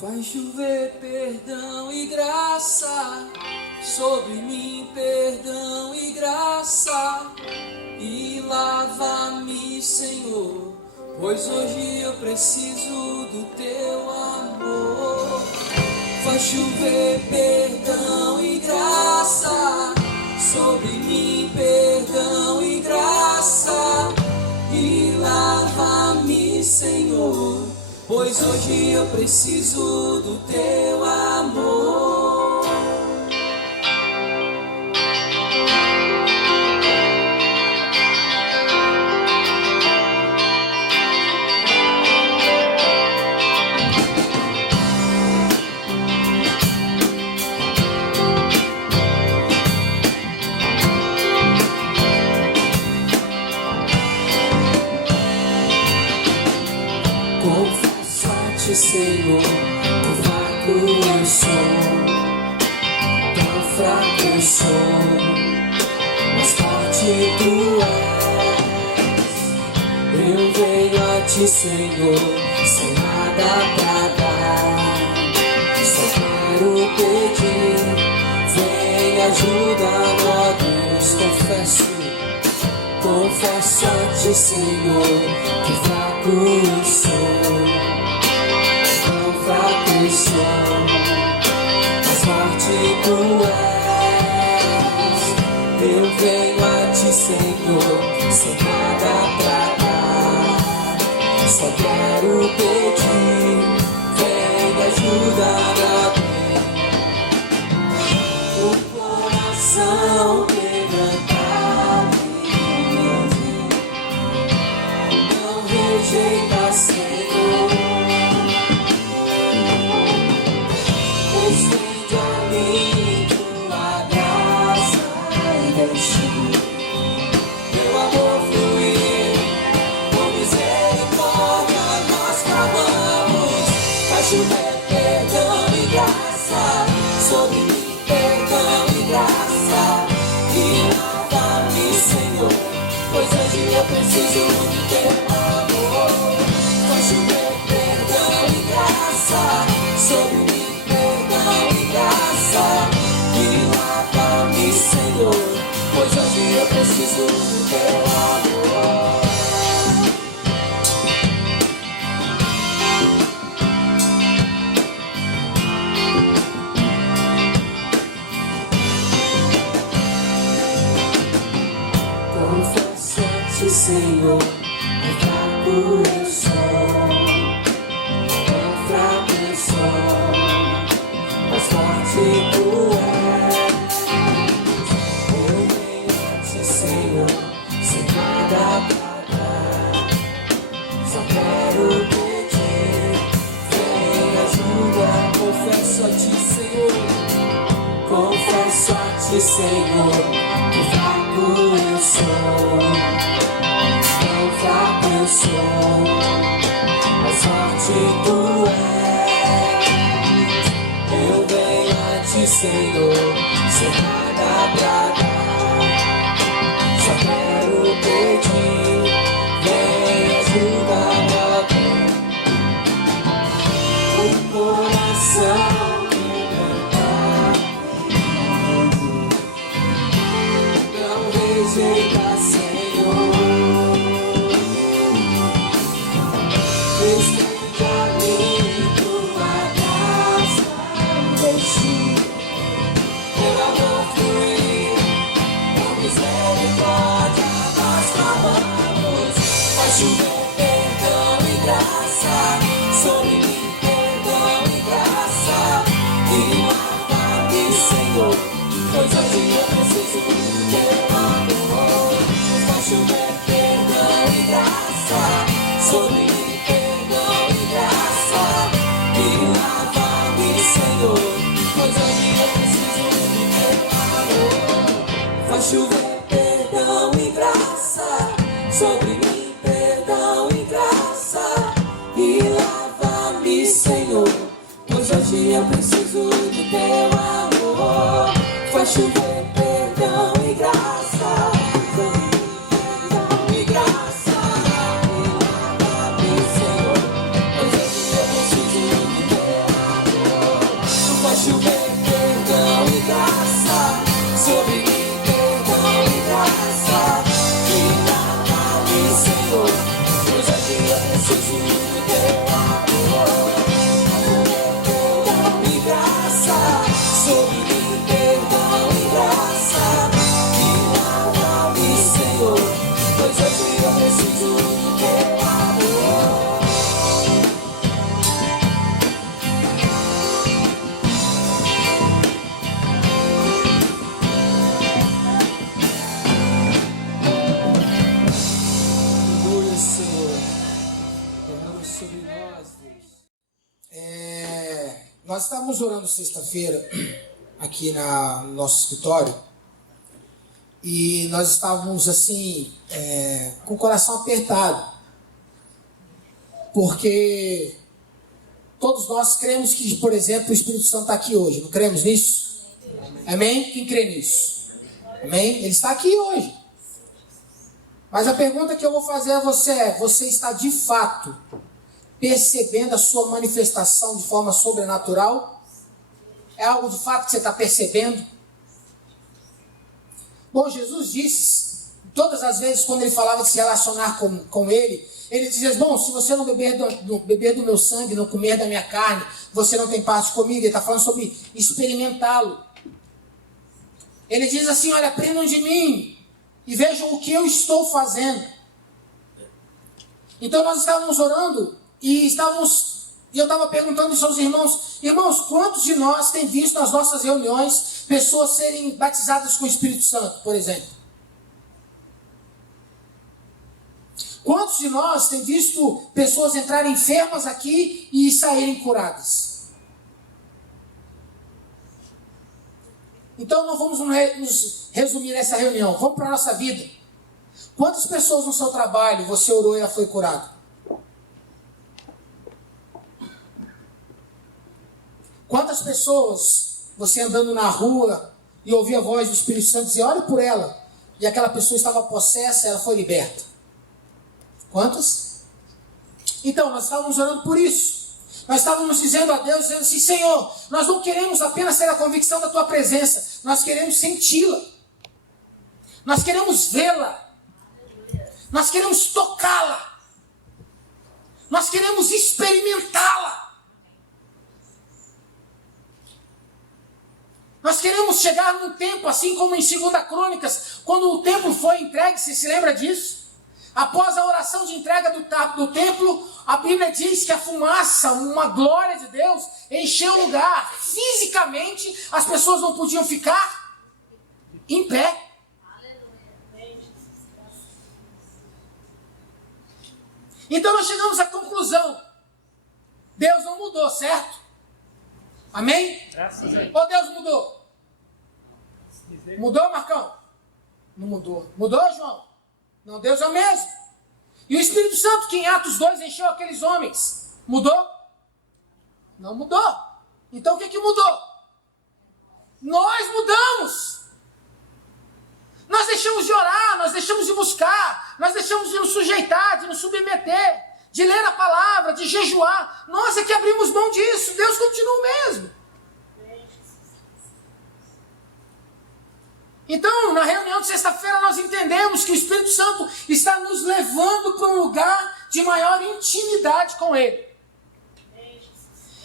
Faz chover perdão e graça sobre mim, perdão e graça, e lava-me, Senhor, pois hoje eu preciso do teu amor. Faz chover perdão e graça sobre mim, perdão e graça, e lava-me, Senhor, pois hoje eu preciso do teu amor. Confesso a ti, Senhor, quão fraco eu sou, tão fraco eu sou, mas forte tu és. Eu venho a ti, Senhor, sem nada pra dar, só quero pedir, vem ajuda-me, ó Deus. Confesso a ti, Senhor, que fraco eu sou, tão fraco eu sou, mas forte tu és. Eu venho a ti, Senhor, sem nada pra dar, só quero pedir, vem ajuda-me, o coração quebrantado, rejeita, Senhor, estende a mim tua graça e deixe teu amor fluir, com misericórdia nós clamamos. Faz chover perdão e graça sobre mim, perdão e graça, e lava-me, Senhor, pois hoje eu preciso do teu amor. Faz chover perdão e graça sobre mim, perdão e graça, e lava-me, Senhor, pois hoje eu preciso do teu amor. Confesso a ti, Senhor, quão fraco eu sou, tão fraco eu sou, mas forte tu és. Eu venho a ti, Senhor, sem nada pra dar, só quero pedir, vem ajuda. Confesso a ti, Senhor, confesso a ti, Senhor, que fraco eu sou, tão fraco eu sou, mas forte tu és. Eu venho a ti, Senhor, sem nada pra dar, só quero pedir, vem ajuda-me, ó Deus. O coração rejeita, Senhor, estende a mim tua graça, deixe teu amor fluir, com misericórdia nós clamamos. Faz chover perdão e graça sobre mim, perdão e graça, e lava-me, Senhor, pois hoje eu preciso do teu amor. Faz chover perdão e graça sobre mim, perdão e graça, e lava-me, Senhor, pois hoje eu preciso do teu amor. Faz chover perdão e graça sobre mim, perdão e graça, e lava-me, Senhor, pois hoje eu preciso do teu amor. Faz chover perdão e graça, perdão e graça, e lava-me, Senhor, pois hoje eu preciso do teu amor. Nós estávamos orando sexta-feira aqui no nosso escritório e nós estávamos assim, com o coração apertado, porque todos nós cremos que, por exemplo, o Espírito Santo está aqui hoje, não cremos nisso? Amém? Quem crê nisso? Amém? Ele está aqui hoje. Mas a pergunta que eu vou fazer a você é: você está de fato percebendo a sua manifestação de forma sobrenatural? É algo de fato que você está percebendo? Bom, Jesus disse, todas as vezes quando ele falava de se relacionar com ele, ele dizia: bom, se você não beber do meu sangue, não comer da minha carne, você não tem parte comigo. Ele está falando sobre experimentá-lo. Ele diz assim: olha, aprendam de mim e vejam o que eu estou fazendo. Então nós estávamos orando e eu estava perguntando isso aos irmãos: irmãos, quantos de nós têm visto nas nossas reuniões pessoas serem batizadas com o Espírito Santo, por exemplo? Quantos de nós têm visto pessoas entrarem enfermas aqui e saírem curadas? Então não vamos nos resumir nessa reunião, vamos para a nossa vida. Quantas pessoas no seu trabalho você orou e ela foi curada? Quantas pessoas você andando na rua e ouvia a voz do Espírito Santo dizer: olhe por ela, e aquela pessoa estava possessa e ela foi liberta? Quantas? Então, nós estávamos orando por isso. Nós estávamos dizendo a Deus, dizendo assim: Senhor, nós não queremos apenas ter a convicção da Tua presença, nós queremos senti-la. Nós queremos vê-la. Nós queremos tocá-la. Nós queremos experimentá-la. Nós queremos chegar num tempo, assim como em 2 Crônicas, quando o templo foi entregue, você se lembra disso? Após a oração de entrega do templo, a Bíblia diz que a fumaça, uma glória de Deus, encheu o lugar. Fisicamente, as pessoas não podiam ficar em pé. Então nós chegamos à conclusão: Deus não mudou, certo? Amém? Ou Deus mudou? Mudou, Marcão? Não mudou. Mudou, João? Não, Deus é o mesmo. E o Espírito Santo, que em Atos 2 encheu aqueles homens, mudou? Não mudou. Então o que mudou? Nós mudamos. Nós deixamos de orar, nós deixamos de buscar, nós deixamos de nos sujeitar, de nos submeter, de ler a palavra, de jejuar. Nós é que abrimos mão disso. Deus continua o mesmo. Então, na reunião de sexta-feira, nós entendemos que o Espírito Santo está nos levando para um lugar de maior intimidade com Ele.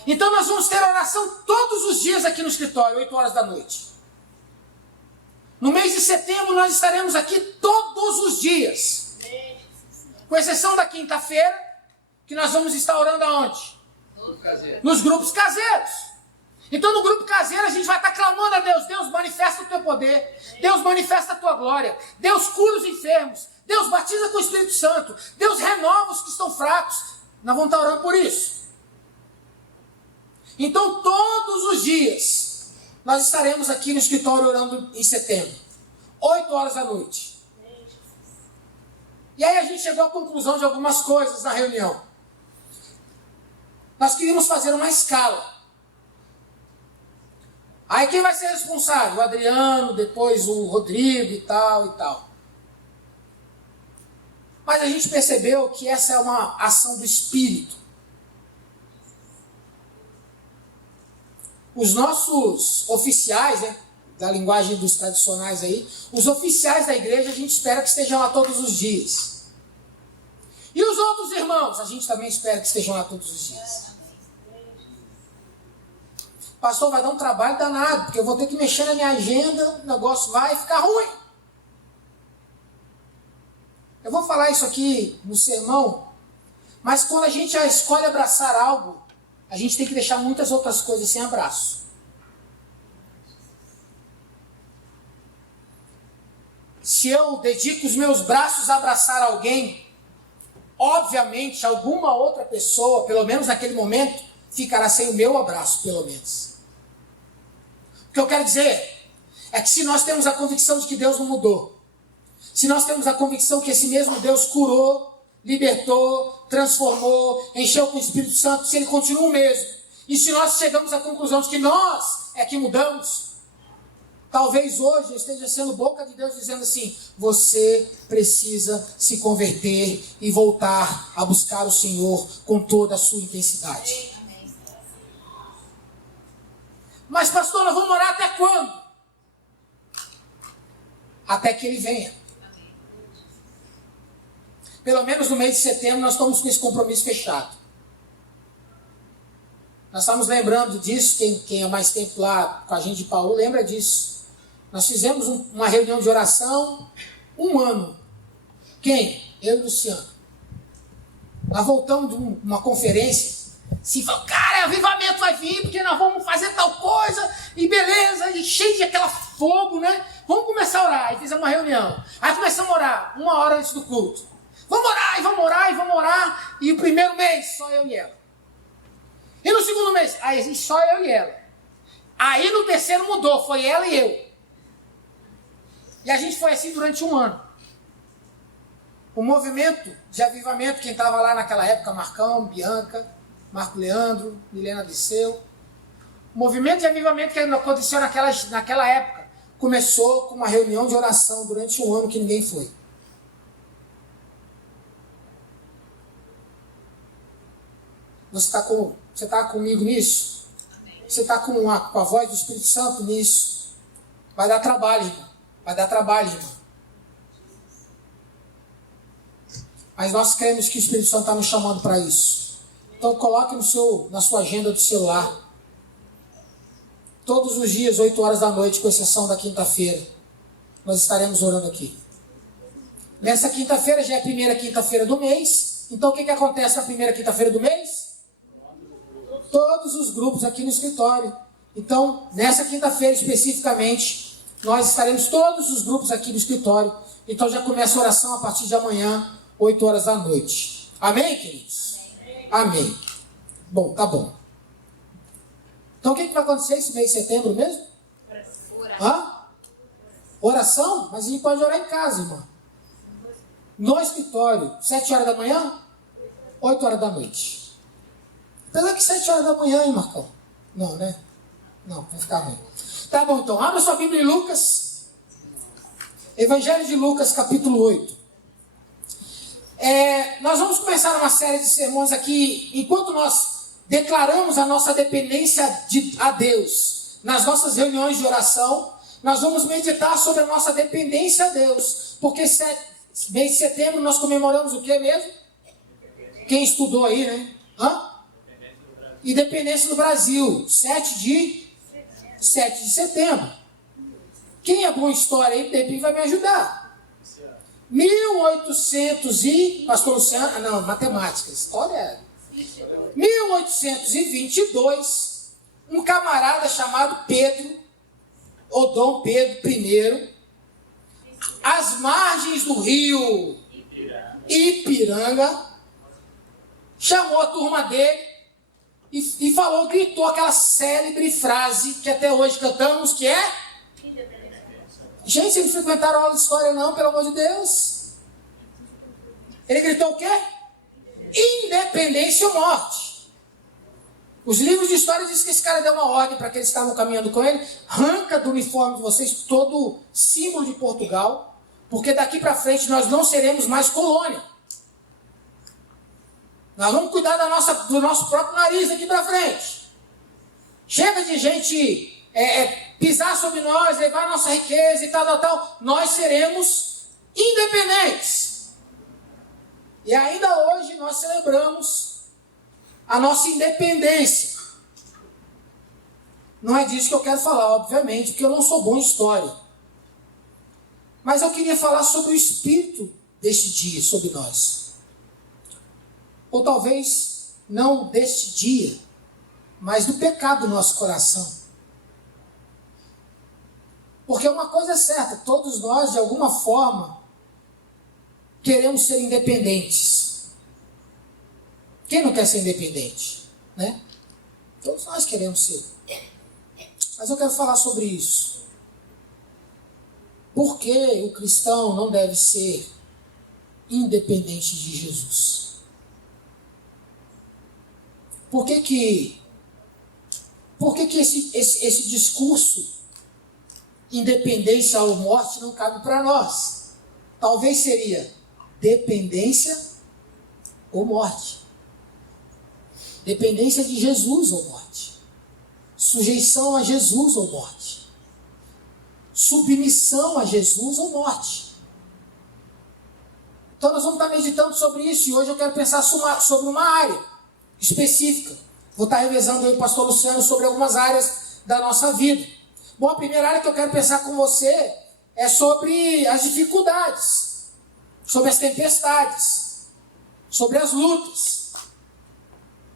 Então, nós vamos ter oração todos os dias aqui no escritório, 8 horas da noite. No mês de setembro, nós estaremos aqui todos os dias. Com exceção da quinta-feira, que nós vamos estar orando aonde? Nos grupos caseiros. Então no grupo caseiro a gente vai estar clamando a Deus: Deus, manifesta o teu poder, Deus, manifesta a tua glória, Deus, cura os enfermos, Deus, batiza com o Espírito Santo, Deus, renova os que estão fracos. Nós vamos estar orando por isso. Então todos os dias nós estaremos aqui no escritório orando em setembro, 8 horas da noite. E aí a gente chegou à conclusão de algumas coisas na reunião. Nós queríamos fazer uma escala. Aí quem vai ser responsável? O Adriano, depois o Rodrigo e tal e tal. Mas a gente percebeu que essa é uma ação do Espírito. Os nossos oficiais, né, da linguagem dos tradicionais aí, os oficiais da igreja, a gente espera que estejam lá todos os dias. E os outros irmãos, a gente também espera que estejam lá todos os dias. Pastor, vai dar um trabalho danado, porque eu vou ter que mexer na minha agenda, o negócio vai ficar ruim. Eu vou falar isso aqui no sermão, mas quando a gente já escolhe abraçar algo, a gente tem que deixar muitas outras coisas sem abraço. Se eu dedico os meus braços a abraçar alguém, obviamente alguma outra pessoa, pelo menos naquele momento, ficará sem o meu abraço, pelo menos. O que eu quero dizer é que se nós temos a convicção de que Deus não mudou, se nós temos a convicção que esse mesmo Deus curou, libertou, transformou, encheu com o Espírito Santo, se Ele continua o mesmo, e se nós chegamos à conclusão de que nós é que mudamos, talvez hoje eu esteja sendo boca de Deus dizendo assim: você precisa se converter e voltar a buscar o Senhor com toda a sua intensidade. Mas pastor, nós vamos orar até quando? Até que Ele venha. Pelo menos no mês de setembro nós estamos com esse compromisso fechado. Nós estamos lembrando disso, quem é mais tempo lá com a gente de Paulo lembra disso. Nós fizemos uma reunião de oração, 1 ano. Quem? Eu e Luciano. Nós voltamos de uma conferência, assim, falou, cara, avivamento vai vir, porque nós vamos fazer tal coisa, e beleza, e cheio de aquela fogo, né? Vamos começar a orar. Aí fizemos uma reunião. Aí começamos a orar, 1 hora antes do culto. Vamos orar, e vamos orar, e vamos orar. E o primeiro mês, só eu e ela. E no segundo mês, aí só eu e ela. Aí no terceiro mudou, foi ela e eu. E a gente foi assim durante 1 ano. O movimento de avivamento, quem estava lá naquela época, Marcão, Bianca, Marco Leandro, Milena Disseu. O movimento de avivamento que aconteceu naquela época começou com uma reunião de oração durante 1 ano que ninguém foi. Você está comigo nisso? Você está com a voz do Espírito Santo nisso? Vai dar trabalho, irmão. Vai dar trabalho, irmão. Mas nós cremos que o Espírito Santo está nos chamando para isso. Então coloque na sua agenda do celular. Todos os dias, 8 horas da noite, com exceção da quinta-feira, nós estaremos orando aqui. Nessa quinta-feira já é a primeira quinta-feira do mês. Então o que acontece na primeira quinta-feira do mês? Todos os grupos aqui no escritório. Então, nessa quinta-feira especificamente, nós estaremos todos os grupos aqui no escritório. Então já começa a oração a partir de amanhã, 8 horas da noite. Amém, queridos? Amém. Bom, tá bom. Então o que vai acontecer esse mês de setembro mesmo? Hã? Oração? Mas a gente pode orar em casa, irmão. No escritório, 7 horas da manhã, 8 horas da noite. Apesar que 7 horas da manhã, hein, Marcão? Não, né? Não, vai ficar ruim. Tá bom, então. Abra sua Bíblia em Lucas. Evangelho de Lucas, capítulo 8. Nós vamos começar uma série de sermões aqui, enquanto nós declaramos a nossa dependência a Deus. Nas nossas reuniões de oração, nós vamos meditar sobre a nossa dependência a Deus. Porque mês de setembro nós comemoramos o que mesmo? Quem estudou aí, né? Independência do Brasil, 7 de setembro. Quem é bom em história aí, de repente vai me ajudar. 1800 e... Pastor Luciano... Não, matemática, história... 1822, um camarada chamado Pedro, ou Dom Pedro I, às margens do rio Ipiranga, chamou a turma dele e falou, gritou aquela célebre frase que até hoje cantamos, que é... Gente, vocês não frequentaram aula de história não, pelo amor de Deus. Ele gritou o quê? Independência ou morte. Os livros de história dizem que esse cara deu uma ordem para aqueles que estavam caminhando com ele: arranca do uniforme de vocês todo o símbolo de Portugal, porque daqui para frente nós não seremos mais colônia. Nós vamos cuidar do nosso próprio nariz daqui para frente. Chega de gente pisar sobre nós, levar a nossa riqueza e tal. Nós seremos independentes. E ainda hoje nós celebramos a nossa independência. Não é disso que eu quero falar, obviamente, porque eu não sou bom em história. Mas eu queria falar sobre o espírito deste dia, sobre nós. Ou talvez não deste dia, mas do pecado do nosso coração. Porque uma coisa é certa, todos nós, de alguma forma, queremos ser independentes. Quem não quer ser independente? Né? Todos nós queremos ser. Mas eu quero falar sobre isso. Por que o cristão não deve ser independente de Jesus? Por que esse discurso independência ou morte não cabe para nós? Talvez seria dependência ou morte. Dependência de Jesus ou morte. Sujeição a Jesus ou morte. Submissão a Jesus ou morte. Então nós vamos estar meditando sobre isso e hoje eu quero pensar sobre uma área específica. Vou estar revezando eu e o pastor Luciano sobre algumas áreas da nossa vida. Bom, a primeira área que eu quero pensar com você é sobre as dificuldades, sobre as tempestades, sobre as lutas,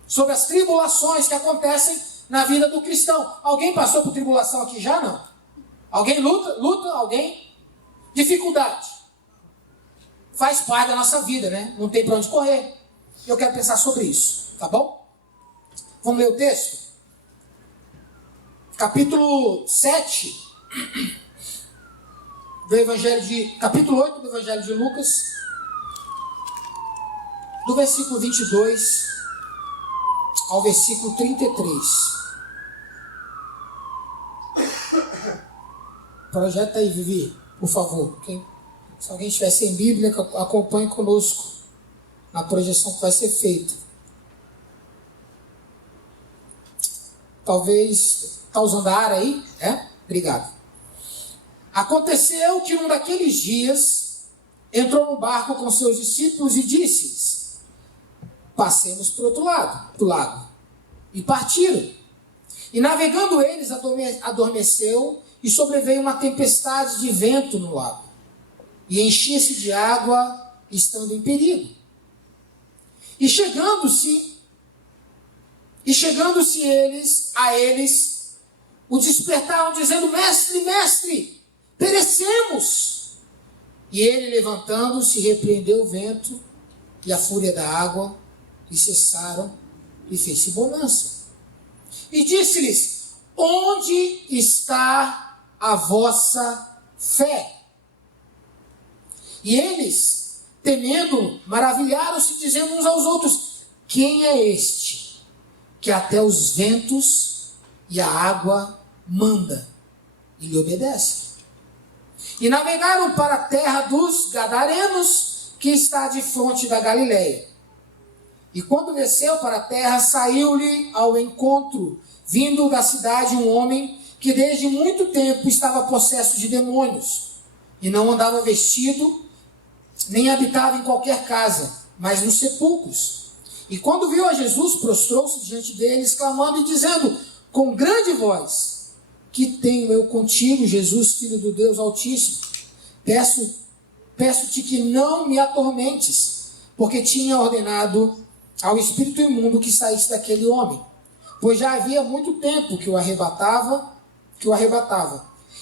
sobre as tribulações que acontecem na vida do cristão. Alguém passou por tribulação aqui já? Não? Alguém luta? Alguém? Dificuldade. Faz parte da nossa vida, né? Não tem para onde correr. Eu quero pensar sobre isso, tá bom? Vamos ler o texto? Capítulo 7 do capítulo 8 do Evangelho de Lucas, do versículo 22 ao versículo 33. Projeta aí, Vivi, por favor. Se alguém estiver sem Bíblia, acompanhe conosco na projeção que vai ser feita. Talvez... Está usando a área aí? É? Obrigado. Aconteceu que num daqueles dias entrou no barco com seus discípulos e disse-lhes: passemos para o outro lado do lago. E partiram. E navegando eles, adormeceu e sobreveio uma tempestade de vento no lago. E enchia-se de água, estando em perigo. E chegando-se eles, o despertaram, dizendo: mestre, mestre, perecemos. E ele, levantando-se, repreendeu o vento e a fúria da água, e cessaram, e fez-se bonança. E disse-lhes: onde está a vossa fé? E eles, temendo, maravilharam-se, dizendo uns aos outros: quem é este, que até os ventos e a água manda e lhe obedece? E navegaram para a terra dos Gadarenos, que está de fronte da Galileia. E quando desceu para a terra, saiu-lhe ao encontro, vindo da cidade, um homem que desde muito tempo estava possesso de demônios, e não andava vestido, nem habitava em qualquer casa, mas nos sepulcros. E quando viu a Jesus, prostrou-se diante dele, exclamando e dizendo com grande voz: que tenho eu contigo, Jesus, Filho do Deus Altíssimo? Peço-te que não me atormentes, porque tinha ordenado ao espírito imundo que saísse daquele homem, pois já havia muito tempo que o arrebatava,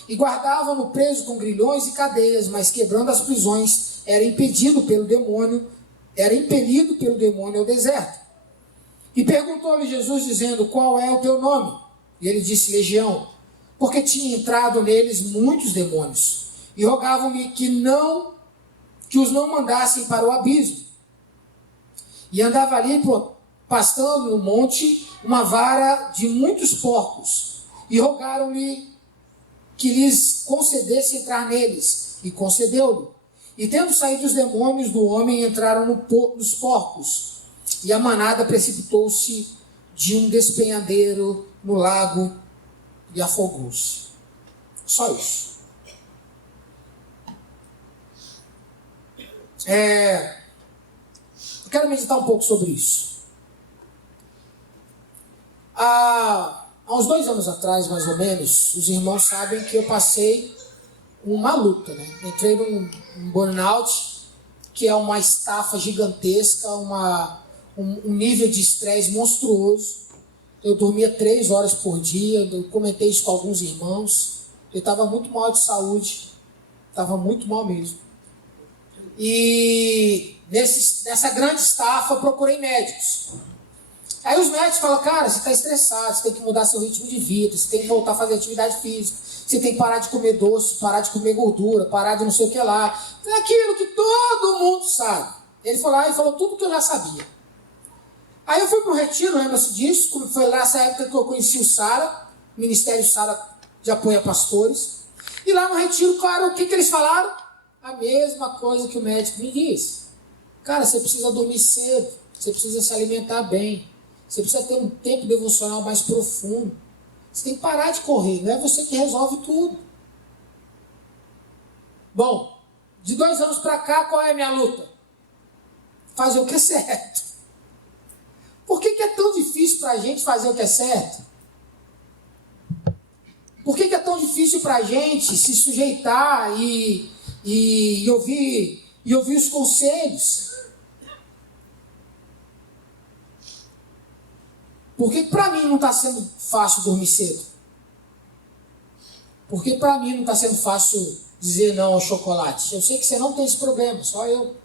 e guardava-no preso com grilhões e cadeias, mas quebrando as prisões, era impelido pelo demônio ao deserto. E perguntou-lhe Jesus, dizendo: qual é o teu nome? E ele disse: Legião, porque tinha entrado neles muitos demônios, e rogavam-lhe que os não mandassem para o abismo. E andava ali pastando no monte uma vara de muitos porcos, e rogaram-lhe que lhes concedesse entrar neles, e concedeu-lhe. E tendo saído os demônios do homem, entraram nos porcos, e a manada precipitou-se de um despenhadeiro no lago e afogou-se. Só isso. Eu quero meditar um pouco sobre isso. Há uns 2 anos atrás, mais ou menos, os irmãos sabem que eu passei uma luta, né? Entrei num burnout, que é uma estafa gigantesca, um nível de estresse monstruoso. Eu dormia 3 horas por dia, eu comentei isso com alguns irmãos. Eu estava muito mal de saúde, estava muito mal mesmo. E nessa grande estafa eu procurei médicos. Aí os médicos falam, cara, você está estressado, você tem que mudar seu ritmo de vida, você tem que voltar a fazer atividade física, você tem que parar de comer doce, parar de comer gordura, parar de não sei o que lá. É aquilo que todo mundo sabe. Ele foi lá e falou tudo que eu já sabia. Aí eu fui para o retiro, lembra-se disso, foi lá nessa época que eu conheci o Sara, Ministério Sara de Apoio a Pastores. E lá no retiro, claro, o que eles falaram? A mesma coisa que o médico me disse. Cara, você precisa dormir cedo, você precisa se alimentar bem, você precisa ter um tempo devocional mais profundo. Você tem que parar de correr, não é você que resolve tudo. Bom, de 2 anos para cá, qual é a minha luta? Fazer o que é certo. Por que é tão difícil para a gente fazer o que é certo? Por que é tão difícil para a gente se sujeitar e ouvir os conselhos? Por que para mim não está sendo fácil dormir cedo? Por que para mim não está sendo fácil dizer não ao chocolate? Eu sei que você não tem esse problema, só eu.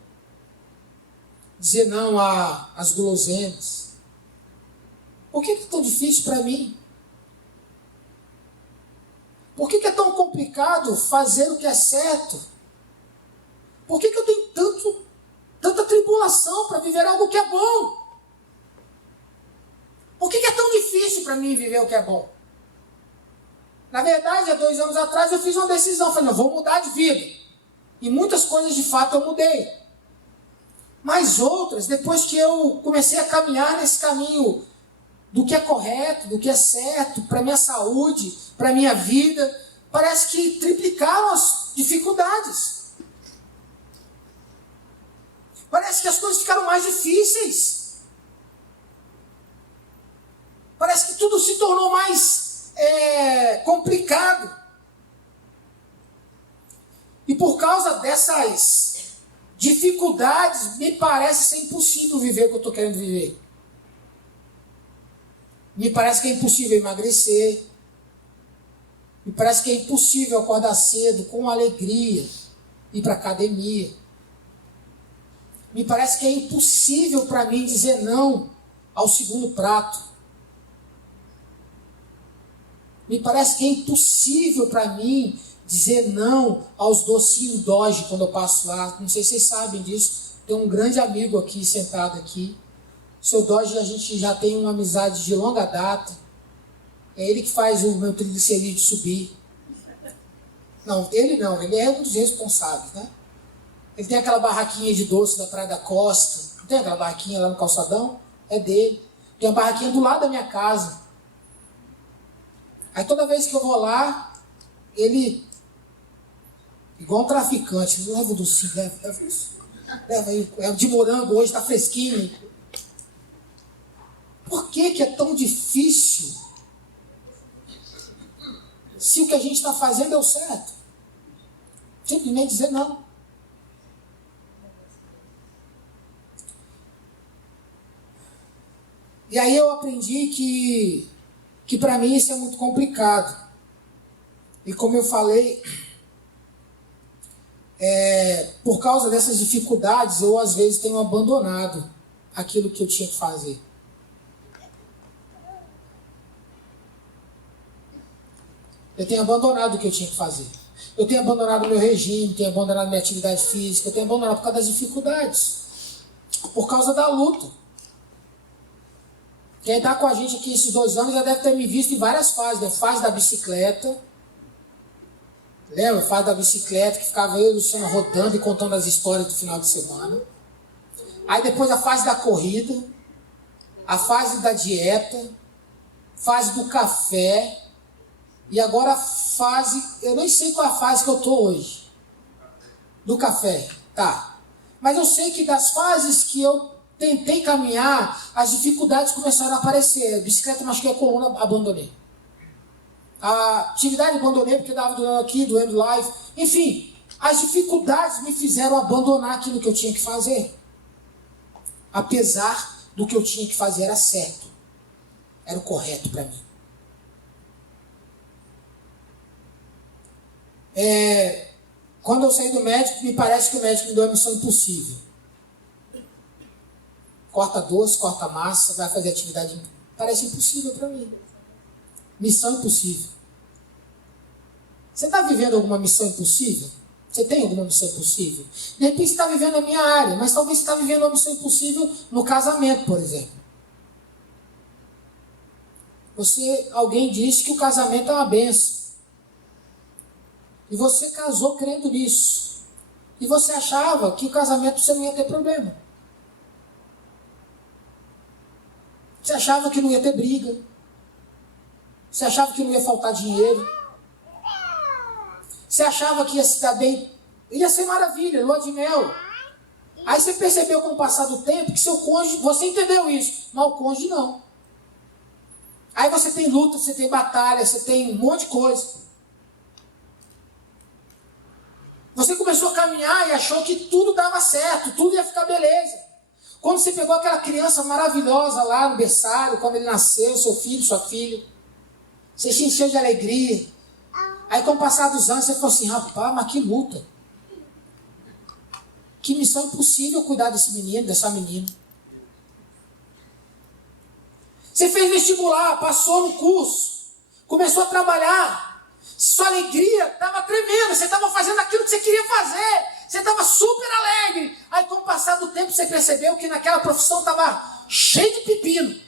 Dizer não às guloseimas. Por que é tão difícil para mim? Por que é tão complicado fazer o que é certo? Por que eu tenho tanta tribulação para viver algo que é bom? Por que é tão difícil para mim viver o que é bom? Na verdade, há 2 anos atrás eu fiz uma decisão. Falei, eu vou mudar de vida. E muitas coisas de fato eu mudei. Mas outras, depois que eu comecei a caminhar nesse caminho do que é correto, do que é certo, para a minha saúde, para a minha vida, parece que triplicaram as dificuldades. Parece que as coisas ficaram mais difíceis. Parece que tudo se tornou mais complicado. E por causa dessas dificuldades, me parece ser impossível viver o que eu estou querendo viver. Me parece que é impossível emagrecer. Me parece que é impossível acordar cedo, com alegria, ir para a academia. Me parece que é impossível para mim dizer não ao segundo prato. Me parece que é impossível para mim dizer não aos docinhos Doge quando eu passo lá. Não sei se vocês sabem disso. Tem um grande amigo aqui, sentado aqui. O seu Doge, a gente já tem uma amizade de longa data. É ele que faz o meu triglicerídeo subir. Não, ele é um dos responsáveis, né? Ele tem aquela barraquinha de doce da Praia da Costa. Não tem aquela barraquinha lá no calçadão? É dele. Tem uma barraquinha do lado da minha casa. Aí toda vez que eu vou lá, ele, igual um traficante, leva o docinho, leva isso. Leva aí, é de morango hoje, tá fresquinho. Por que é tão difícil se o que a gente está fazendo é o certo? Simplesmente dizer não. E aí eu aprendi que para mim isso é muito complicado. E como eu falei, por causa dessas dificuldades, eu às vezes tenho abandonado aquilo que eu tinha que fazer. Eu tenho abandonado o que eu tinha que fazer. Eu tenho abandonado o meu regime, tenho abandonado minha atividade física, eu tenho abandonado por causa das dificuldades. Por causa da luta. Quem está com a gente aqui esses 2 anos já deve ter me visto em várias fases, né? Fase da bicicleta. Lembra? Fase da bicicleta, que ficava eu e o Luciano rodando e contando as histórias do final de semana. Aí depois a fase da corrida, a fase da dieta, fase do café, e agora a fase, eu nem sei qual é a fase que eu estou hoje. Do café, tá. Mas eu sei que das fases que eu tentei caminhar, as dificuldades começaram a aparecer. A bicicleta machuquei a coluna, abandonei. A atividade abandonei porque estava doendo aqui, doendo live. Enfim, as dificuldades me fizeram abandonar aquilo que eu tinha que fazer. Apesar do que eu tinha que fazer era certo. Era o correto para mim. Quando eu saí do médico, me parece que o médico me deu a missão impossível. corta doce, corta massa, vai fazer atividade. Parece impossível para mim. Missão impossível. Você está vivendo alguma missão impossível? Você tem alguma missão impossível? De repente você está vivendo a minha área, mas talvez você está vivendo uma missão impossível no casamento, por exemplo. Alguém disse que o casamento é uma bênção. E você casou crendo nisso. E você achava que o casamento você não ia ter problema. Você achava que não ia ter briga. Você achava que não ia faltar dinheiro. Você achava que ia se dar bem. Ia ser maravilha, lua de mel. Aí você percebeu com o passar do tempo que seu cônjuge, você entendeu isso, mas o cônjuge não. Aí você tem luta, você tem batalha, você tem um monte de coisa. Você começou a caminhar e achou que tudo dava certo, tudo ia ficar beleza. Quando você pegou aquela criança maravilhosa lá no berçário, quando ele nasceu, seu filho, sua filha, você se encheu de alegria. Aí com o passar dos anos você falou assim, rapaz, mas que luta. Que missão impossível cuidar desse menino, dessa menina. Você fez vestibular, passou no curso, começou a trabalhar. Sua alegria estava tremenda, você estava fazendo aquilo que você queria fazer, você estava super alegre. Aí com o passar do tempo você percebeu que naquela profissão estava cheio de pepino.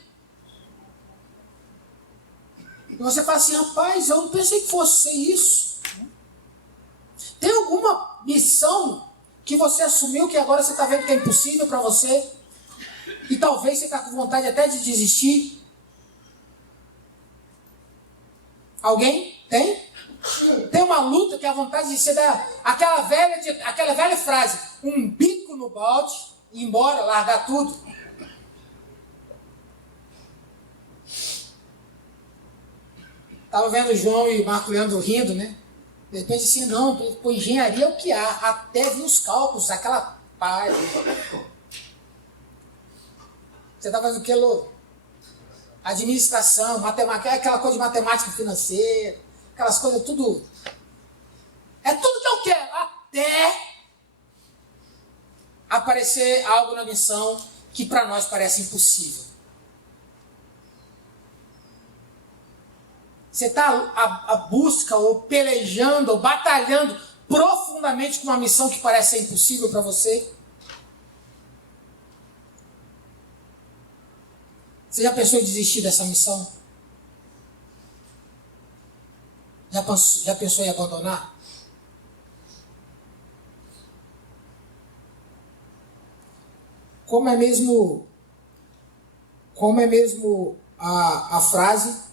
E você fala assim, rapaz, eu não pensei que fosse ser isso. Tem alguma missão que você assumiu que agora você está vendo que é impossível para você? E talvez você está com vontade até de desistir? Alguém? Tem? Tem uma luta que é a vontade de ser aquela velha frase, um bico no balde, ir embora, largar tudo. Estava vendo o João e o Marco Leandro rindo, né? De repente assim, não, por engenharia é o que há, até vir os cálculos, aquela paz. Você está fazendo o que, Lô? Administração, matemática, aquela coisa de matemática financeira, aquelas coisas tudo. É tudo que eu quero, até aparecer algo na missão que para nós parece impossível. Você está à busca, ou pelejando, ou batalhando profundamente com uma missão que parece ser impossível para você? Você já pensou em desistir dessa missão? Já pensou em abandonar? Como é mesmo a frase?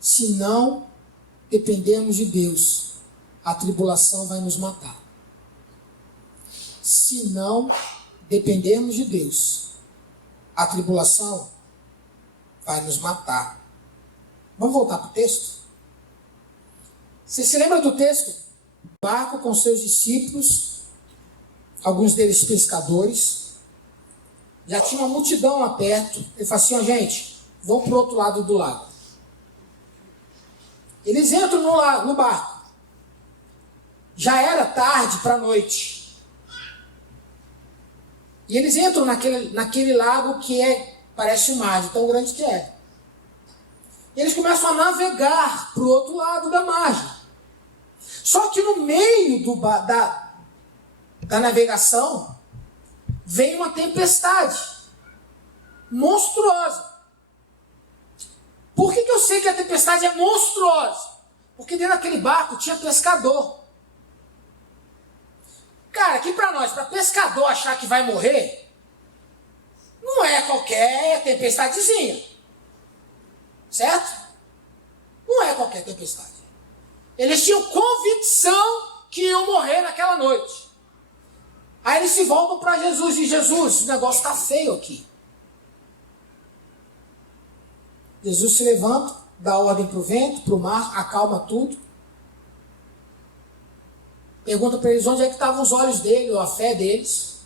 Se não dependermos de Deus, a tribulação vai nos matar. Se não dependermos de Deus, a tribulação vai nos matar. Vamos voltar para o texto? Você se lembra do texto? O barco com seus discípulos, alguns deles pescadores, já tinha uma multidão lá perto. Ele falou assim, gente, vamos para o outro lado do lago. Eles entram no barco. Já era tarde para a noite. E eles entram naquele lago que parece um mar, de tão grande que é. E eles começam a navegar para o outro lado da margem. Só que no meio da navegação, vem uma tempestade monstruosa. Por que eu sei que a tempestade é monstruosa? Porque dentro daquele barco tinha pescador. Cara, aqui para nós, para pescador achar que vai morrer, não é qualquer tempestadezinha. Certo? Não é qualquer tempestade. Eles tinham convicção que iam morrer naquela noite. Aí eles se voltam para Jesus e Jesus, o negócio está feio aqui. Jesus se levanta, dá ordem para o vento, para o mar, acalma tudo. Pergunta para eles onde é que estavam os olhos dele, ou a fé deles.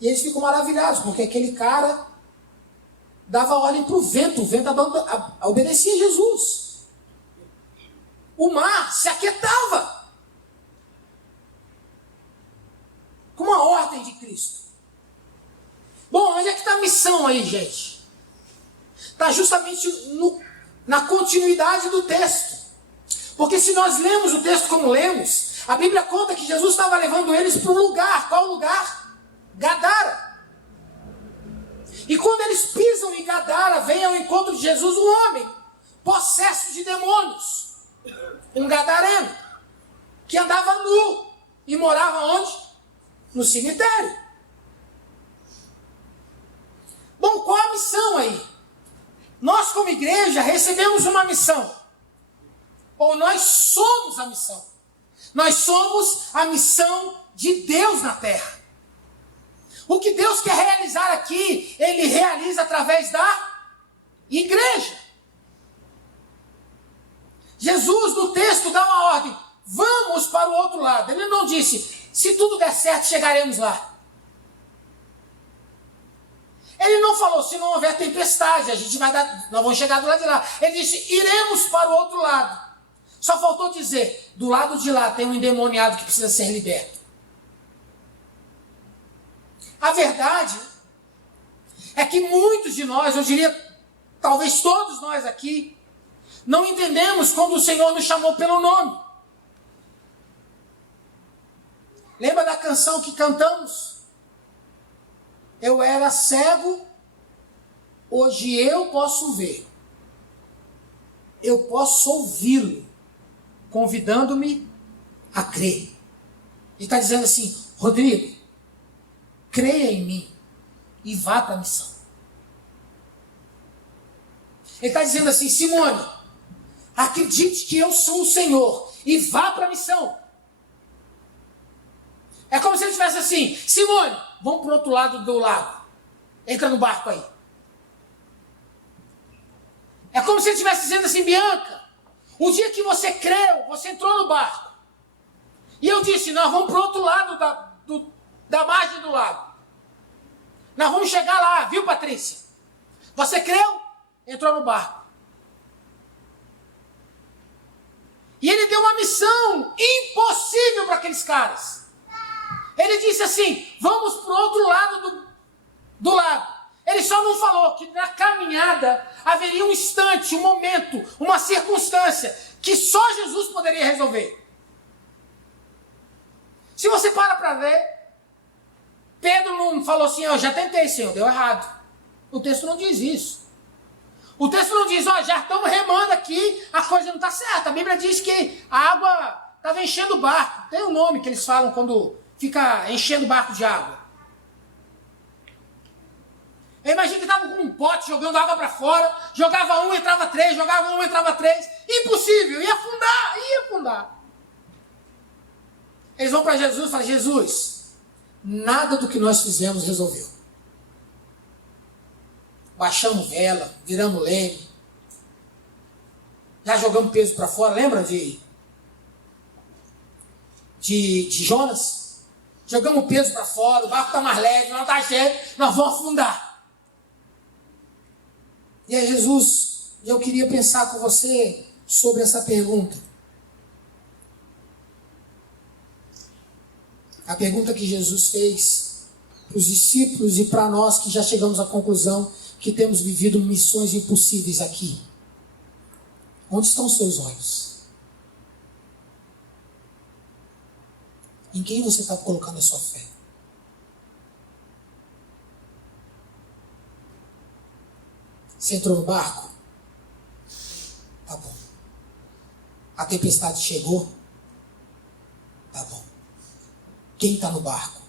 E eles ficam maravilhados, porque aquele cara dava ordem para o vento obedecia a Jesus. O mar se aquietava com uma ordem de Cristo. Bom, onde é missão aí, gente? Está justamente na continuidade do texto. Porque se nós lemos o texto como lemos, a Bíblia conta que Jesus estava levando eles para um lugar. Qual lugar? Gadara. E quando eles pisam em Gadara, vem ao encontro de Jesus um homem possesso de demônios. Um gadareno. Que andava nu. E morava onde? No cemitério. Bom, qual a missão aí? Nós como igreja recebemos uma missão. Ou nós somos a missão. Nós somos a missão de Deus na terra. O que Deus quer realizar aqui, Ele realiza através da igreja. Jesus no texto dá uma ordem. Vamos para o outro lado. Ele não disse, se tudo der certo, chegaremos lá. Ele não falou, se não houver tempestade, nós vamos chegar do lado de lá. Ele disse, iremos para o outro lado. Só faltou dizer, do lado de lá tem um endemoniado que precisa ser liberto. A verdade é que muitos de nós, eu diria, talvez todos nós aqui, não entendemos quando o Senhor nos chamou pelo nome. Lembra da canção que cantamos? Eu era cego, hoje eu posso ver. Eu posso ouvi-lo, convidando-me a crer. Ele está dizendo assim, Rodrigo, creia em mim e vá para a missão. Ele está dizendo assim, Simone, acredite que eu sou o Senhor e vá para a missão. É como se ele estivesse assim, Simone, vamos para o outro lado do lago. Entra no barco aí. É como se ele estivesse dizendo assim, Bianca, o dia que você creu, você entrou no barco. E eu disse, nós vamos para o outro lado da margem do lago. Nós vamos chegar lá, viu, Patrícia? Você creu? Entrou no barco. E ele deu uma missão impossível para aqueles caras. Ele disse assim, vamos para o outro lado do lago. Ele só não falou que na caminhada haveria um instante, um momento, uma circunstância que só Jesus poderia resolver. Se você para ver, Pedro não falou assim, eu já tentei, Senhor, deu errado. O texto não diz isso. O texto não diz, já estamos remando aqui, a coisa não está certa. A Bíblia diz que a água estava enchendo o barco. Tem um nome que eles falam quando fica enchendo o barco de água. Eu imagino que estava com um pote jogando água para fora, jogava um, entrava três, jogava um, entrava três. Impossível, ia afundar. Eles vão para Jesus e falam, Jesus, nada do que nós fizemos resolveu. Baixamos vela, viramos leme, já jogamos peso para fora, lembra de Jonas? Jogamos peso para fora, o barco está mais leve, não está cheio, nós vamos afundar. E aí, Jesus, eu queria pensar com você sobre essa pergunta. A pergunta que Jesus fez para os discípulos e para nós que já chegamos à conclusão que temos vivido missões impossíveis aqui. Onde estão os seus olhos? Em quem você está colocando a sua fé? Você entrou no barco? Tá bom. A tempestade chegou? Tá bom. Quem está no barco?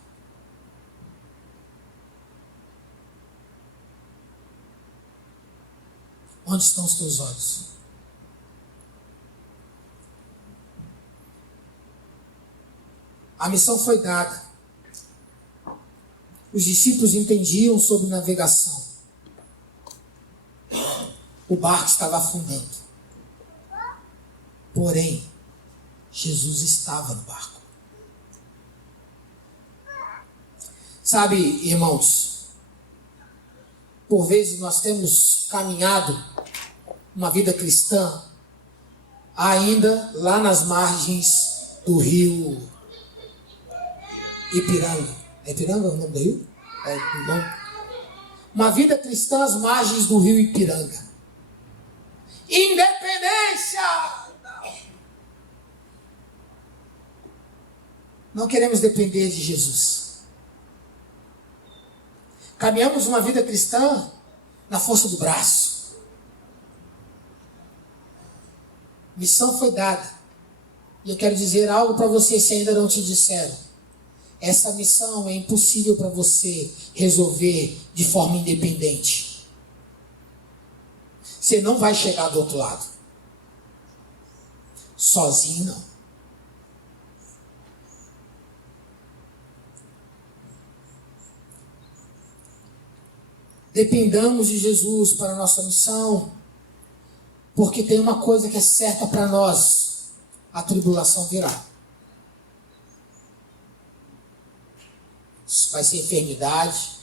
Onde estão os teus olhos? A missão foi dada. Os discípulos entendiam sobre navegação. O barco estava afundando. Porém, Jesus estava no barco. Sabe, irmãos, por vezes nós temos caminhado uma vida cristã ainda lá nas margens do rio Ipiranga. É Ipiranga o nome do rio? Não. Uma vida cristã às margens do rio Ipiranga. Independência! Não queremos depender de Jesus. Caminhamos uma vida cristã na força do braço. Missão foi dada. E eu quero dizer algo para você, se ainda não te disseram. Essa missão é impossível para você resolver de forma independente. Você não vai chegar do outro lado. Sozinho não. Dependamos de Jesus para a nossa missão, porque tem uma coisa que é certa para nós: a tribulação virá. Vai ser enfermidade,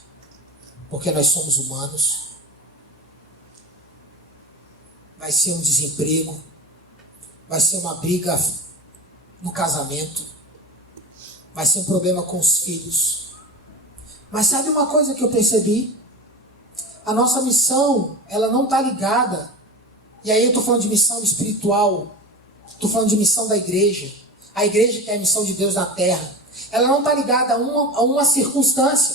porque nós somos humanos. Vai ser um desemprego, vai ser uma briga no casamento, vai ser um problema com os filhos. Mas sabe uma coisa que eu percebi? A nossa missão, ela não está ligada, e aí eu estou falando de missão espiritual, estou falando de missão da igreja, a igreja que é a missão de Deus na terra, ela não está ligada a uma circunstância,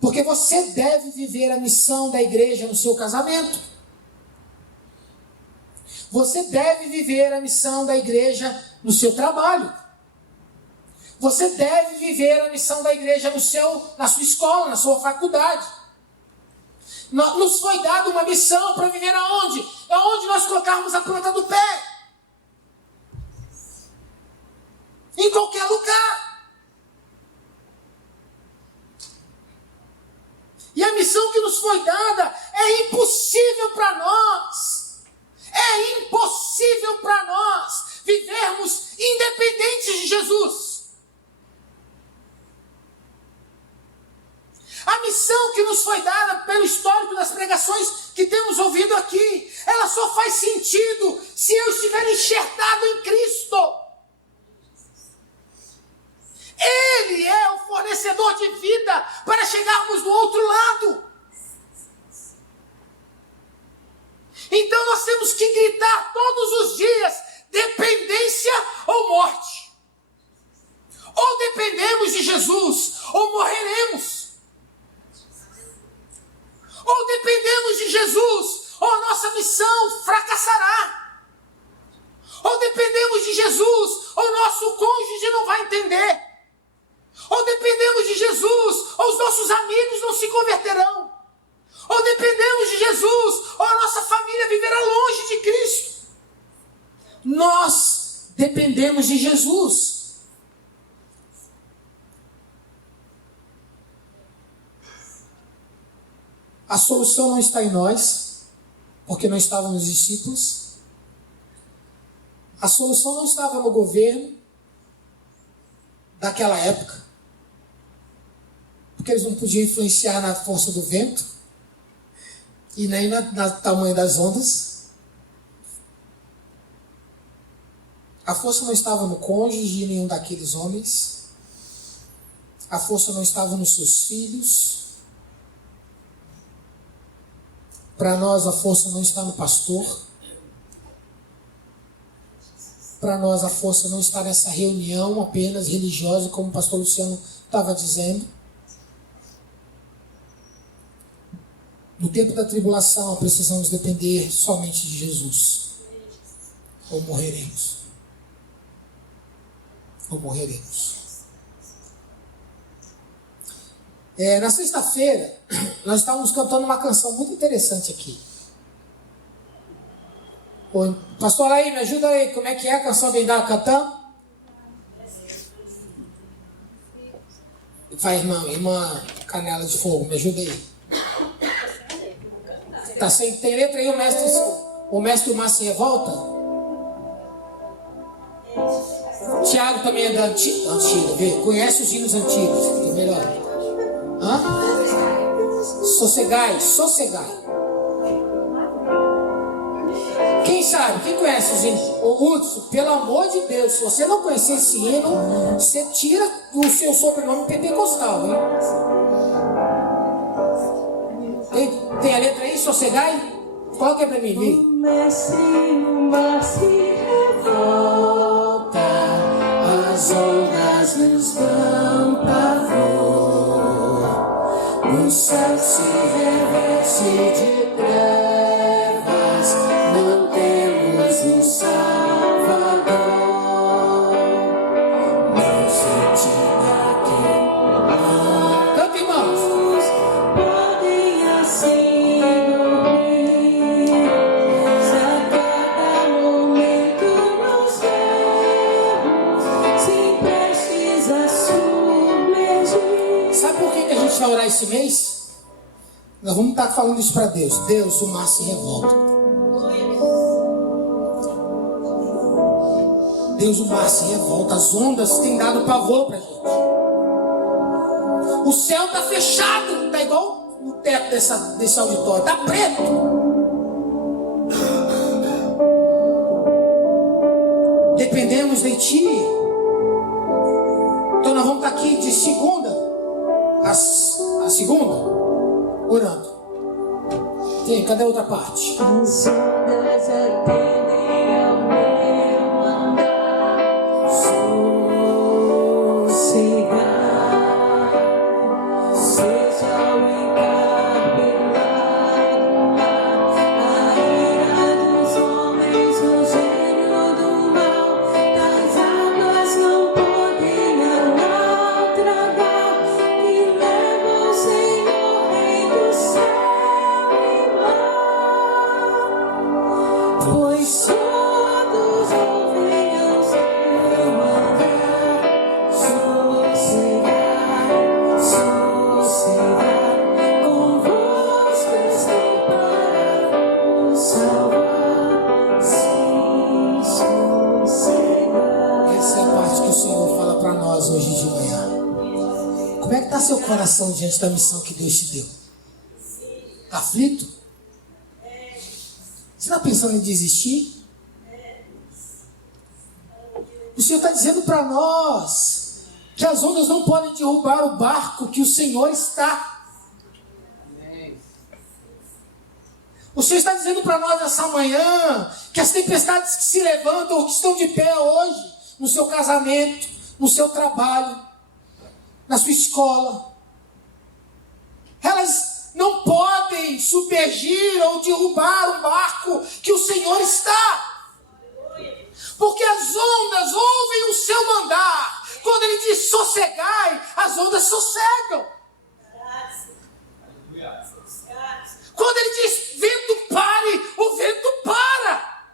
porque você deve viver a missão da igreja no seu casamento, você deve viver a missão da igreja no seu trabalho, você deve viver a missão da igreja na sua escola, na sua faculdade. Nos foi dada uma missão para viver aonde? Aonde nós colocarmos a planta do pé. Em qualquer lugar. E a missão que nos foi dada é impossível para nós. É impossível para nós vivermos independentes de Jesus. A missão que nos foi dada pelo histórico das pregações que temos ouvido aqui, ela só faz sentido se eu estiver enxertado em Cristo. Ele é o fornecedor de vida para chegarmos do outro lado. Então nós temos que gritar todos os dias: dependência ou morte. Ou dependemos de Jesus, ou morreremos. Ou dependemos de Jesus, ou a nossa missão fracassará. Ou dependemos de Jesus, ou o nosso cônjuge não vai entender. Ou dependemos de Jesus, ou os nossos amigos não se converterão. Ou dependemos de Jesus, ou a nossa família viverá longe de Cristo. Nós dependemos de Jesus. A solução não está em nós, porque não estavam nos discípulos. A solução não estava no governo daquela época, porque eles não podiam influenciar na força do vento e nem no tamanho das ondas. A força não estava no cônjuge de nenhum daqueles homens. A força não estava nos seus filhos. Para nós a força não está no pastor. Para nós a força não está nessa reunião apenas religiosa, como o pastor Luciano estava dizendo. No tempo da tribulação precisamos depender somente de Jesus. Ou morreremos. Ou morreremos. Na sexta-feira, nós estávamos cantando uma canção muito interessante aqui. Ô, pastor aí, me ajuda aí, como é que é a canção que ele estava cantando? Faz, irmã Canela de Fogo, me ajuda aí. Tá sem, tem letra aí, o mestre Márcio Revolta? Tiago também é da antiga, vê? Conhece os hinos antigos, que é melhor. Sossegai. Quem sabe? Quem conhece os hinos? Ô Hudson, pelo amor de Deus, se você não conhecer esse hino, você tira o seu sobrenome pentecostal, hein? Tem a letra aí? Sossegai? Coloca aí pra mim, vem. O mar se revolta, as ondas nos dão pavor, o céu se reveste de trevas, não temos um Salvador. Não sente daquele Canta, irmãos. podem assim morrer, se a cada momento nos vemos, se prestes a submergir. Sabe por que a gente vai orar esse mês? Nós vamos estar falando isso para Deus. Deus, o mar se revolta. Deus, o mar se revolta. As ondas têm dado pavor para a gente. O céu está fechado. Está igual no teto desse auditório. Está preto. Dependemos de Ti. Então nós vamos estar aqui de segunda a segunda. Orando. Tem, cadê a outra parte? As ondas atendem ao meu andar, sossegar, seja o encarpelar do mar, a ira dos homens, o gênio do mal, das águas não podem ela tragar, que leva o Senhor, Rei do céu e mar, pois todos ouvem ao seu andar, sossegar, convosco estou para vos salvar, sim, sossegar. Essa é a parte que o Senhor fala para nós hoje de manhã. Como é que está seu coração diante da missão que Deus te deu? Está aflito? Você está pensando em desistir? O Senhor está dizendo para nós que as ondas não podem derrubar o barco que o Senhor está. O Senhor está dizendo para nós essa manhã que as tempestades que se levantam ou que estão de pé hoje, no seu casamento, no seu trabalho, na sua escola, elas não podem submergir ou derrubar o barco que o Senhor está. Porque as ondas ouvem o seu mandar. Quando ele diz sossegai, as ondas sossegam. Quando ele diz vento pare, o vento para.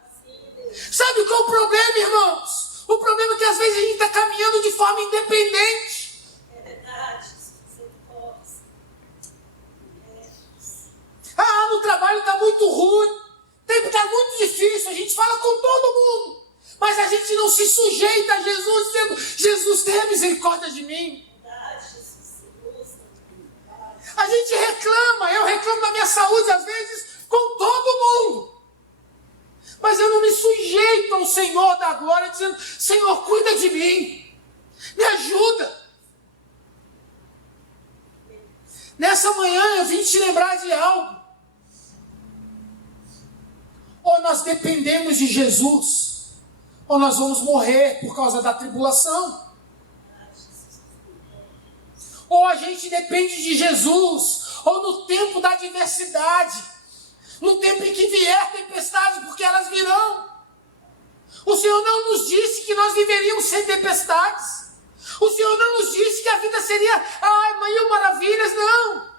Sabe qual é o problema, irmãos? O problema é que às vezes a gente está caminhando de forma independente. Ah, no trabalho está muito ruim, está muito difícil, a gente fala com todo mundo, mas a gente não se sujeita a Jesus, dizendo, Jesus, tenha misericórdia de mim. A gente reclama, eu reclamo da minha saúde às vezes com todo mundo, mas eu não me sujeito ao Senhor da glória, dizendo, Senhor, cuida de mim, me ajuda. Nessa manhã eu vim te lembrar de algo. Ou nós dependemos de Jesus, ou nós vamos morrer por causa da tribulação. Ou a gente depende de Jesus, ou no tempo da adversidade, no tempo em que vier tempestade, porque elas virão. O Senhor não nos disse que nós viveríamos sem tempestades. O Senhor não nos disse que a vida seria, mil maravilhas, não.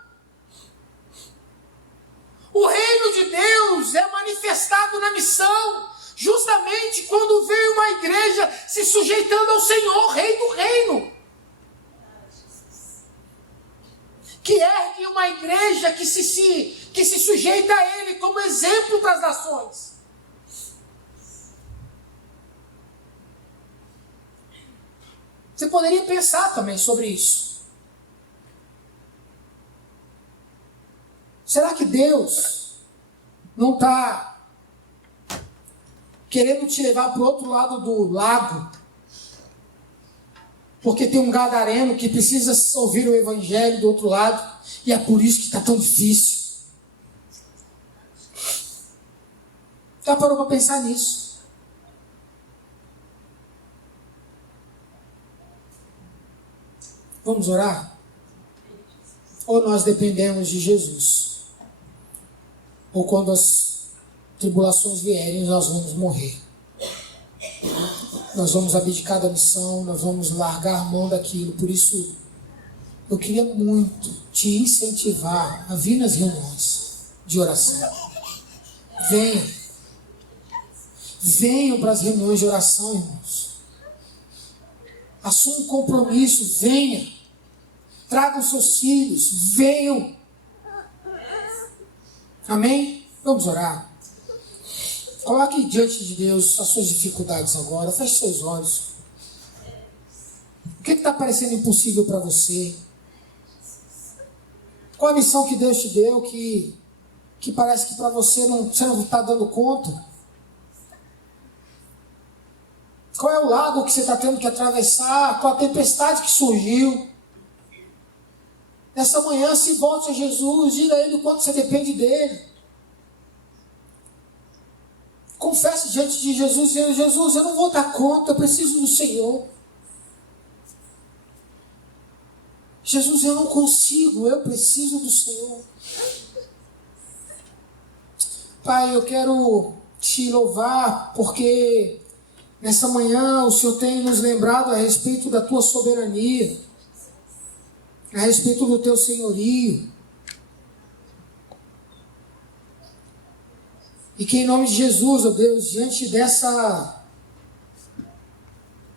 O reino de Deus é manifestado na missão, justamente quando vem uma igreja se sujeitando ao Senhor, Rei do reino. Que ergue uma igreja que se sujeita a Ele como exemplo para as nações. Você poderia pensar também sobre isso. Será que Deus não está querendo te levar para o outro lado do lago? Porque tem um gadareno que precisa ouvir o evangelho do outro lado, e é por isso que está tão difícil. Já parou para pensar nisso? Vamos orar? Ou nós dependemos de Jesus, ou quando as tribulações vierem, nós vamos morrer. Nós vamos abdicar da missão, nós vamos largar a mão daquilo. Por isso, eu queria muito te incentivar a vir nas reuniões de oração. Venham para as reuniões de oração, irmãos. Assuma um compromisso, venha. Tragam seus filhos, venham. Amém? Vamos orar. Coloque diante de Deus as suas dificuldades agora. Feche seus olhos. O que está parecendo impossível para você? Qual a missão que Deus te deu que parece que para você não está dando conta? Qual é o lago que você está tendo que atravessar? Qual a tempestade que surgiu? Nessa manhã, se volte a Jesus, diga a Ele o quanto você depende dEle. Confesse diante de Jesus, Jesus, eu não vou dar conta, eu preciso do Senhor. Jesus, eu não consigo, eu preciso do Senhor. Pai, eu quero te louvar, porque nessa manhã o Senhor tem nos lembrado a respeito da tua soberania, a respeito do teu senhorio. E que em nome de Jesus, ó Deus, diante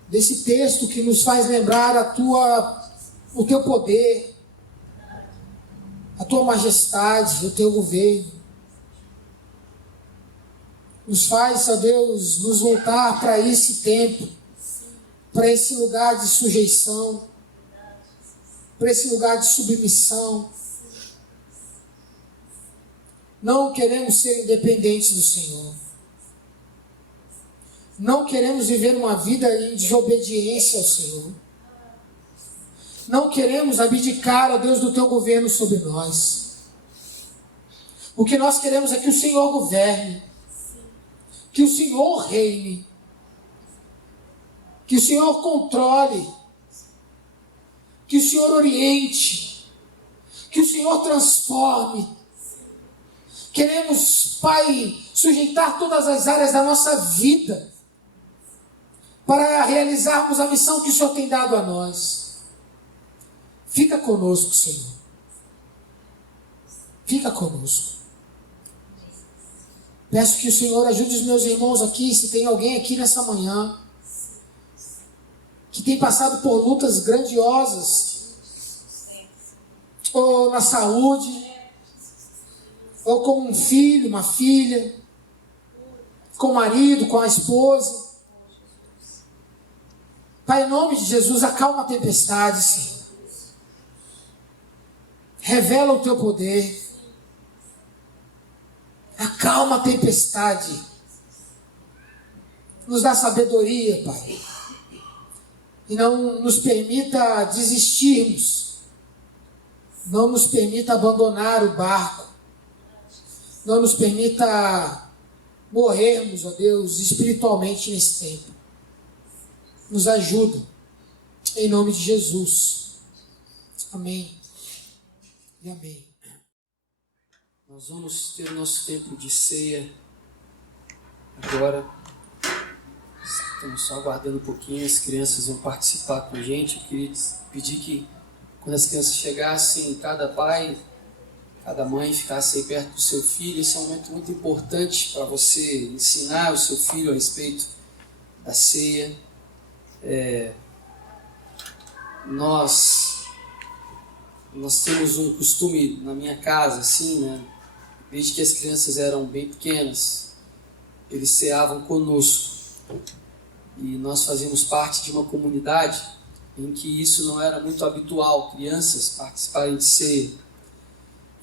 desse texto que nos faz lembrar o teu poder, a tua majestade, o teu governo, nos faz, ó Deus, nos voltar para esse tempo, para esse lugar de sujeição, para esse lugar de submissão. Não queremos ser independentes do Senhor. Não queremos viver uma vida em desobediência ao Senhor. Não queremos abdicar, ó Deus, do teu governo sobre nós. O que nós queremos é que o Senhor governe, que o Senhor reine, que o Senhor controle, que o Senhor oriente, que o Senhor transforme. Queremos, Pai, sujeitar todas as áreas da nossa vida para realizarmos a missão que o Senhor tem dado a nós. Fica conosco, Senhor. Fica conosco. Peço que o Senhor ajude os meus irmãos aqui, se tem alguém aqui nessa manhã que tem passado por lutas grandiosas, ou na saúde, ou com um filho, uma filha, com o marido, com a esposa. Pai, em nome de Jesus, acalma a tempestade, Senhor. Revela o teu poder. Acalma a tempestade. Nos dá sabedoria, Pai. E não nos permita desistirmos. Não nos permita abandonar o barco. Não nos permita morrermos, ó Deus, espiritualmente nesse tempo. Nos ajuda. Em nome de Jesus. Amém. E amém. Nós vamos ter o nosso tempo de ceia agora. Estamos só aguardando um pouquinho, as crianças vão participar com a gente. Eu queria pedir que, quando as crianças chegassem, cada pai, cada mãe ficasse aí perto do seu filho. Esse é um momento muito importante para você ensinar o seu filho a respeito da ceia. Nós temos um costume na minha casa, assim, né? Desde que as crianças eram bem pequenas, eles ceavam conosco. E nós fazíamos parte de uma comunidade em que isso não era muito habitual, crianças participarem de ceia.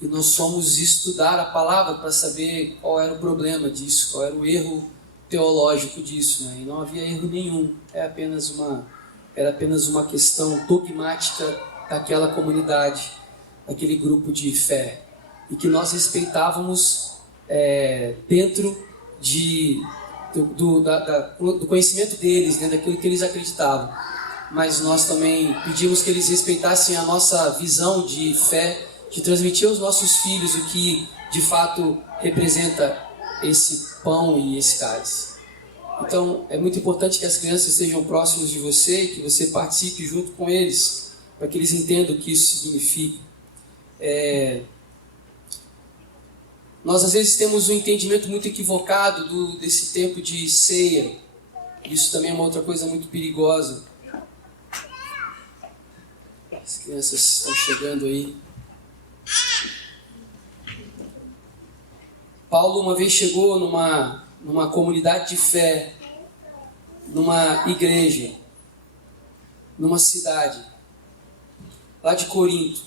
E nós fomos estudar a palavra para saber qual era o problema disso, qual era o erro teológico disso, né? E não havia erro nenhum, era apenas uma questão dogmática daquela comunidade, daquele grupo de fé, e que nós respeitávamos dentro do conhecimento deles, né, daquilo que eles acreditavam. Mas nós também pedimos que eles respeitassem a nossa visão de fé, de transmitir aos nossos filhos o que de fato representa esse pão e esse cálice. Então é muito importante que as crianças estejam próximos de você e que você participe junto com eles, para que eles entendam o que isso significa. Nós às vezes temos um entendimento muito equivocado desse tempo de ceia. Isso também é uma outra coisa muito perigosa. As crianças estão chegando aí. Paulo uma vez chegou numa comunidade de fé, numa igreja, numa cidade, lá de Corinto.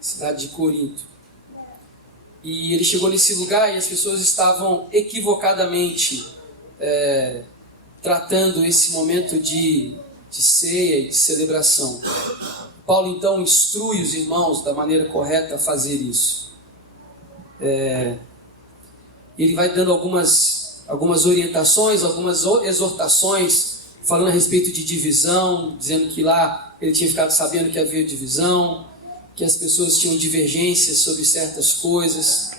Cidade de Corinto. E ele chegou nesse lugar e as pessoas estavam equivocadamente tratando esse momento de ceia e de celebração. Paulo então instrui os irmãos da maneira correta a fazer isso. Ele vai dando algumas orientações, algumas exortações, falando a respeito de divisão, dizendo que lá ele tinha ficado sabendo que havia divisão, que as pessoas tinham divergências sobre certas coisas.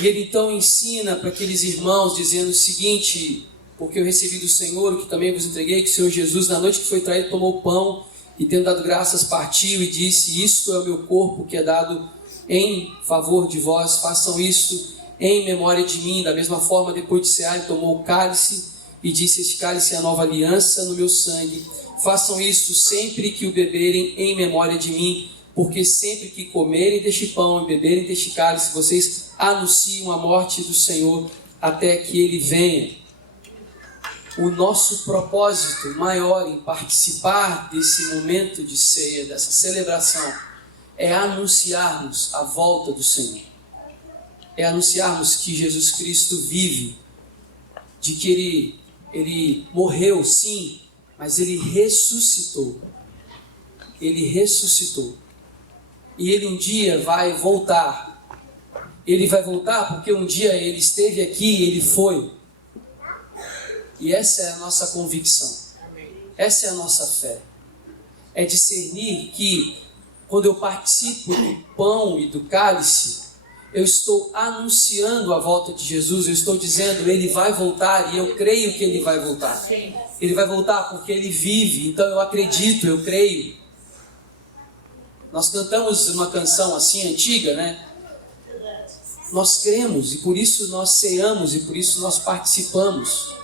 E ele então ensina para aqueles irmãos, dizendo o seguinte: porque eu recebi do Senhor, o que também vos entreguei, que o Senhor Jesus, na noite que foi traído, tomou o pão e, tendo dado graças, partiu e disse: isto é o meu corpo que é dado em favor de vós, façam isso em memória de mim. Da mesma forma, depois de cear, ele tomou o cálice e disse: este cálice é a nova aliança no meu sangue. Façam isso sempre que o beberem em memória de mim, porque sempre que comerem deste pão e beberem deste cálice, vocês anunciam a morte do Senhor até que ele venha. O nosso propósito maior em participar desse momento de ceia, dessa celebração, é anunciarmos a volta do Senhor. É anunciarmos que Jesus Cristo vive, de que ele morreu, sim, mas ele ressuscitou. Ele ressuscitou. E ele um dia vai voltar. Ele vai voltar porque um dia ele esteve aqui e ele foi. E essa é a nossa convicção. Essa é a nossa fé. É discernir que quando eu participo do pão e do cálice, eu estou anunciando a volta de Jesus. Eu estou dizendo: ele vai voltar, e eu creio que ele vai voltar. Ele vai voltar porque ele vive, então eu acredito, eu creio. Nós cantamos uma canção assim antiga, né? Nós cremos e por isso nós ceamos e por isso nós participamos.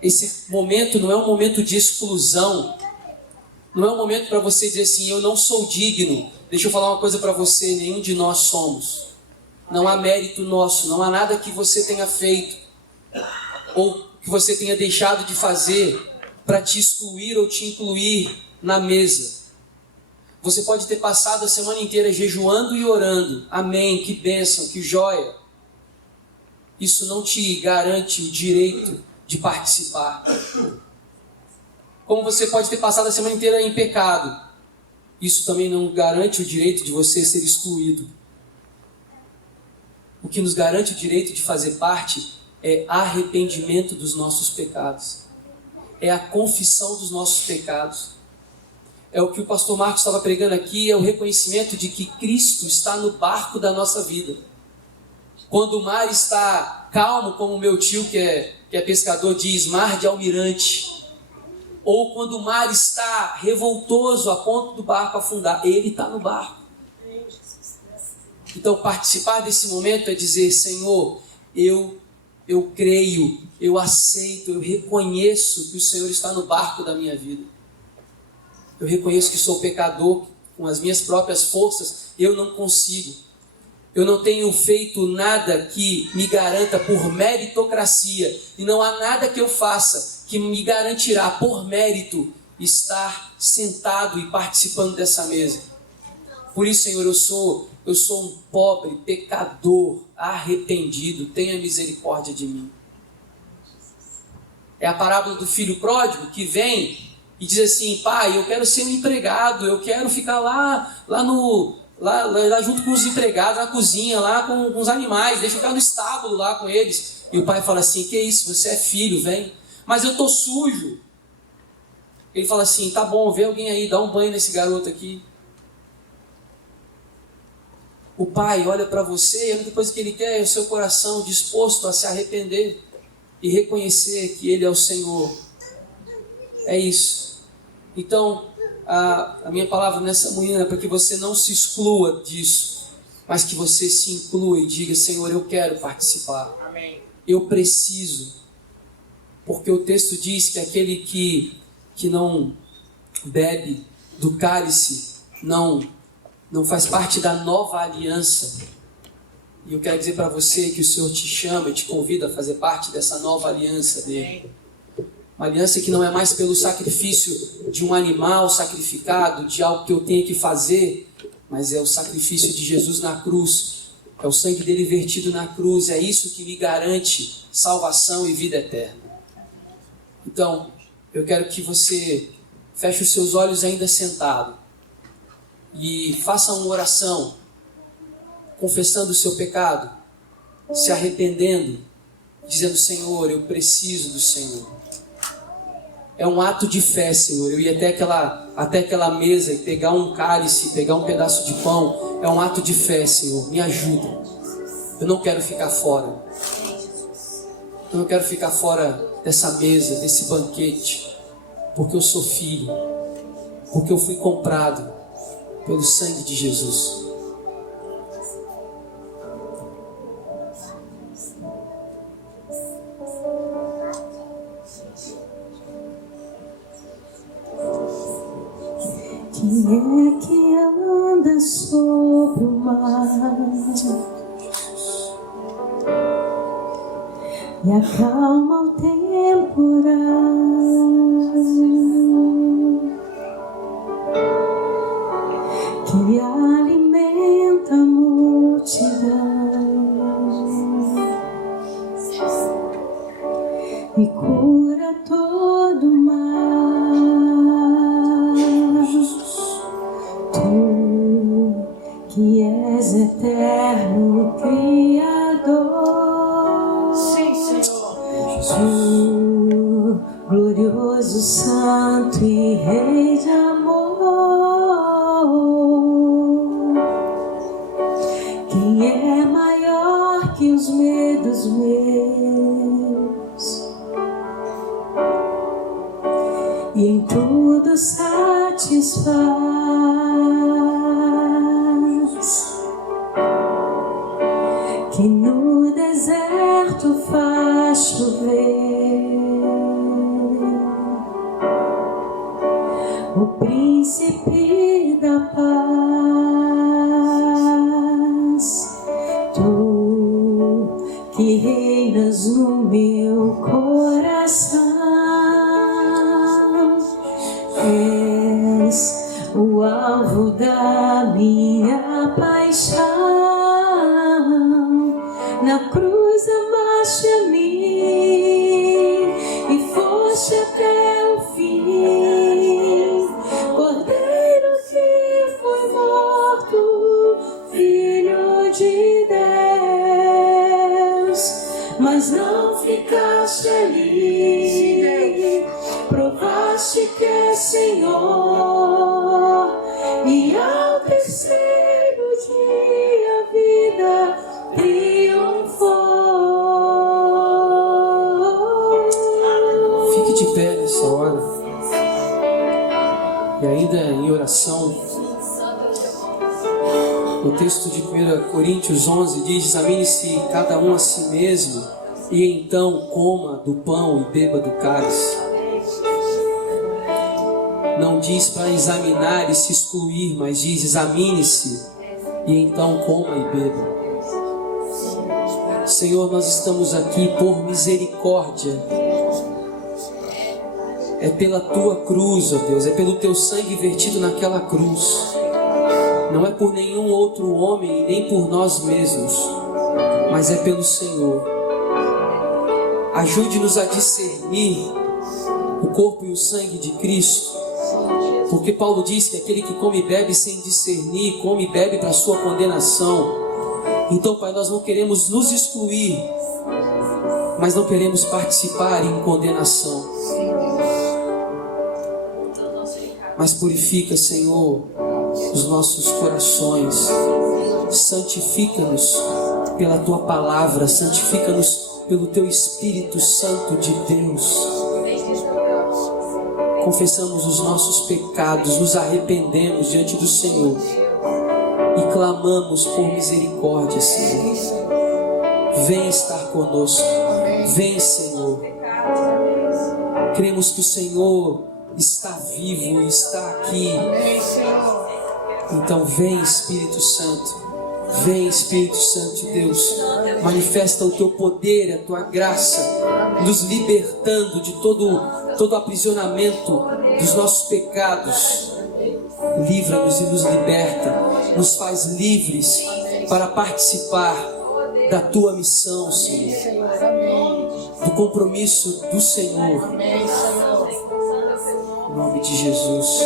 Esse momento não é um momento de exclusão. Não é um momento para você dizer assim: eu não sou digno. Deixa eu falar uma coisa para você: nenhum de nós somos. Não há mérito nosso, não há nada que você tenha feito ou que você tenha deixado de fazer para te excluir ou te incluir na mesa. Você pode ter passado a semana inteira jejuando e orando. Amém, que bênção, que joia. Isso não te garante o direito de participar. Como você pode ter passado a semana inteira em pecado. Isso também não garante o direito de você ser excluído. O que nos garante o direito de fazer parte é arrependimento dos nossos pecados. É a confissão dos nossos pecados. É o que o pastor Marcos estava pregando aqui, é o reconhecimento de que Cristo está no barco da nossa vida. Quando o mar está calmo, como o meu tio que é pescador diz, mar de almirante. Ou quando o mar está revoltoso a ponto do barco afundar, ele está no barco. Então participar desse momento é dizer: Senhor, eu creio, eu aceito, eu reconheço que o Senhor está no barco da minha vida. Eu reconheço que sou pecador, com as minhas próprias forças eu não consigo. Eu não tenho feito nada que me garanta por meritocracia. E não há nada que eu faça que me garantirá por mérito estar sentado e participando dessa mesa. Por isso, Senhor, eu sou um pobre, pecador, arrependido. Tenha misericórdia de mim. É a parábola do filho pródigo que vem e diz assim: pai, eu quero ser um empregado, eu quero ficar lá lá junto com os empregados, na cozinha, lá com os animais, deixa eu ficar no estábulo lá com eles. E o pai fala assim, que isso, você é filho, vem. Mas eu estou sujo. Ele fala assim, tá bom, vê alguém aí, dá um banho nesse garoto aqui. O pai olha para você e a única coisa que ele quer é o seu coração disposto a se arrepender e reconhecer que ele é o Senhor. É isso. Então, a minha palavra nessa manhã é para que você não se exclua disso, mas que você se inclua e diga, Senhor, eu quero participar. Amém. Eu preciso. Porque o texto diz que aquele que não bebe do cálice não faz parte da nova aliança. E eu quero dizer para você que o Senhor te chama e te convida a fazer parte dessa nova aliança dele. Uma aliança que não é mais pelo sacrifício de um animal sacrificado, de algo que eu tenho que fazer, mas é o sacrifício de Jesus na cruz. É o sangue dele vertido na cruz. É isso que me garante salvação e vida eterna. Então, eu quero que você feche os seus olhos ainda sentado e faça uma oração, confessando o seu pecado, se arrependendo, dizendo, Senhor, eu preciso do Senhor. É um ato de fé, Senhor. Eu ir até aquela mesa e pegar um cálice, pegar um pedaço de pão. É um ato de fé, Senhor. Me ajuda. Eu não quero ficar fora. Eu não quero ficar fora dessa mesa, desse banquete. Porque eu sou filho. Porque eu fui comprado pelo sangue de Jesus. Quem é que anda sobre o mar e acalma o temporal? Que alimenta a multidão e cura todo mal. Tu que és eterno Criador, Sim, Senhor. Tu glorioso, santo e Rei de amor. Quem é maior que os medos meus e em tudo satisfaz, que no deserto faz chover, o príncipe da paz, tu que reinas no meu coração, és o alvo da minha paixão. Na cruz amaste a mim e foste até o fim, Cordeiro que foi morto, Filho de Deus, mas não ficaste ali, provaste que é Senhor, e ao terceiro dia a vida triunfou. Fique de pé nessa hora. E ainda em oração, o texto de 1 Coríntios 11 diz: examine-se cada um a si mesmo, e então coma do pão e beba do cálice. Não diz para examinar e se excluir, mas diz: examine-se e então coma e beba. Senhor, nós estamos aqui por misericórdia. É pela tua cruz, ó Deus, é pelo teu sangue vertido naquela cruz. Não é por nenhum outro homem, nem por nós mesmos, mas é pelo Senhor. Ajude-nos a discernir o corpo e o sangue de Cristo Porque Paulo diz que aquele que come e bebe sem discernir, come e bebe para a sua condenação. Então, Pai, nós não queremos nos excluir, mas não queremos participar em condenação. Mas purifica, Senhor, os nossos corações. Santifica-nos pela Tua palavra, santifica-nos pelo Teu Espírito Santo de Deus. Confessamos os nossos pecados, nos arrependemos diante do Senhor e clamamos por misericórdia, Senhor. Vem estar conosco, vem, Senhor. Cremos que o Senhor está vivo e está aqui. Então vem, Espírito Santo. Vem, Espírito Santo de Deus, manifesta o Teu poder, a Tua graça, nos libertando de todo aprisionamento dos nossos pecados. Livra-nos e nos liberta, nos faz livres para participar da Tua missão, Senhor, do compromisso do Senhor. Em nome de Jesus.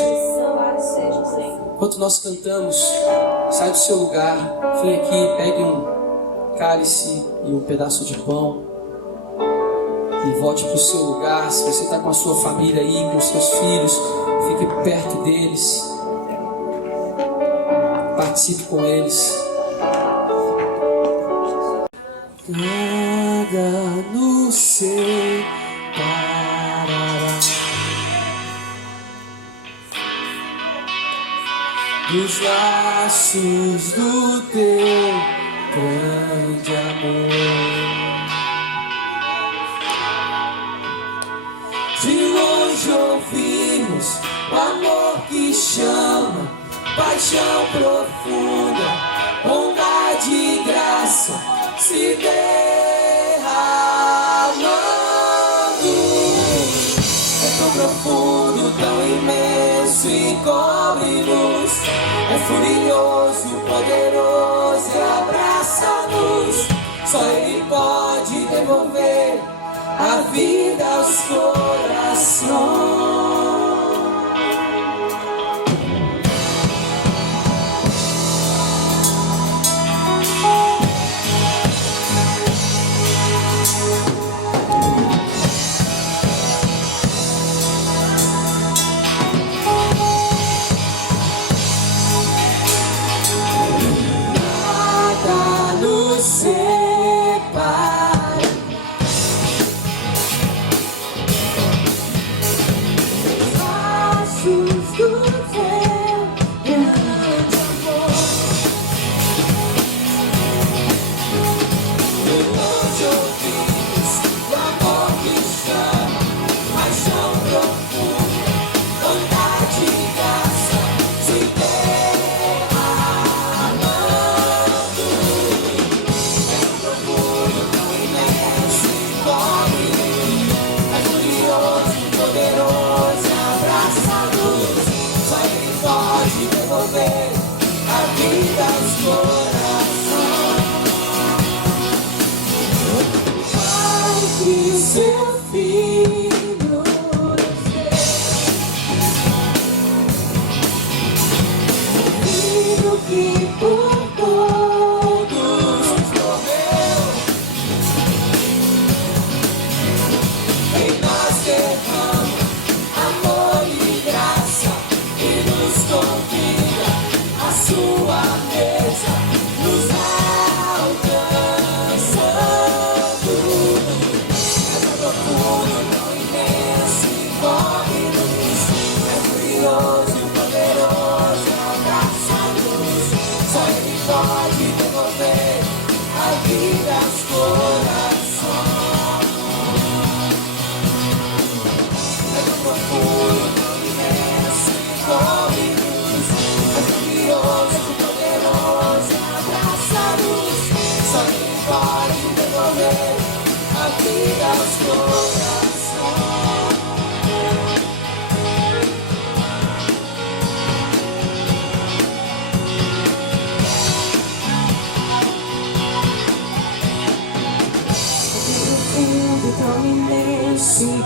Enquanto nós cantamos, sai do seu lugar, vem aqui, pegue um cálice e um pedaço de pão e volte para o seu lugar. Se você está com a sua família aí, com os seus filhos, fique perto deles, participe com eles. Nada nos separará dos laços do Teu grande amor. De longe ouvimos o amor que chama, paixão profunda, bondade e graça se derramando. É tão profundo, tão imenso e cobre-nos. É furioso, poderoso e abraça-nos. Só Ele pode devolver a vida aos corações.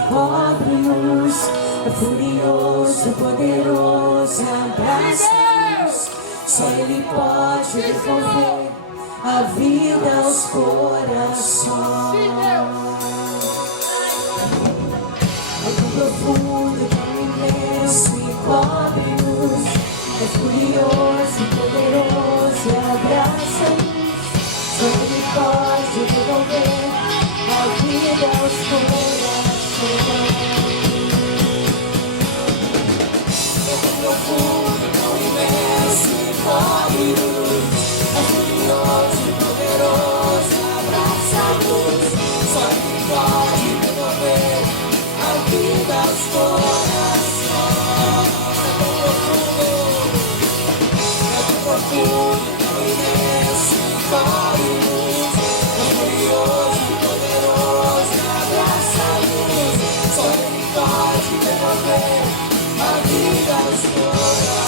Cobre-nos, é furioso, poderoso. poderoso abraça-nos. Só Ele pode devolver a vida aos corações. É tão profundo, tão imenso e cobre-nos. É furioso e poderoso e abraça-nos. Só Ele pode devolver a vida aos corações. É tão profundo, tão imenso e cobre-nos. É furioso e poderoso e abraça-nos. Só Ele pode devolver a vida aos corações. É tão profundo, tão imenso e cobre-nos. É furioso e poderoso e abraça-nos. Só Ele pode devolver a vida aos corações.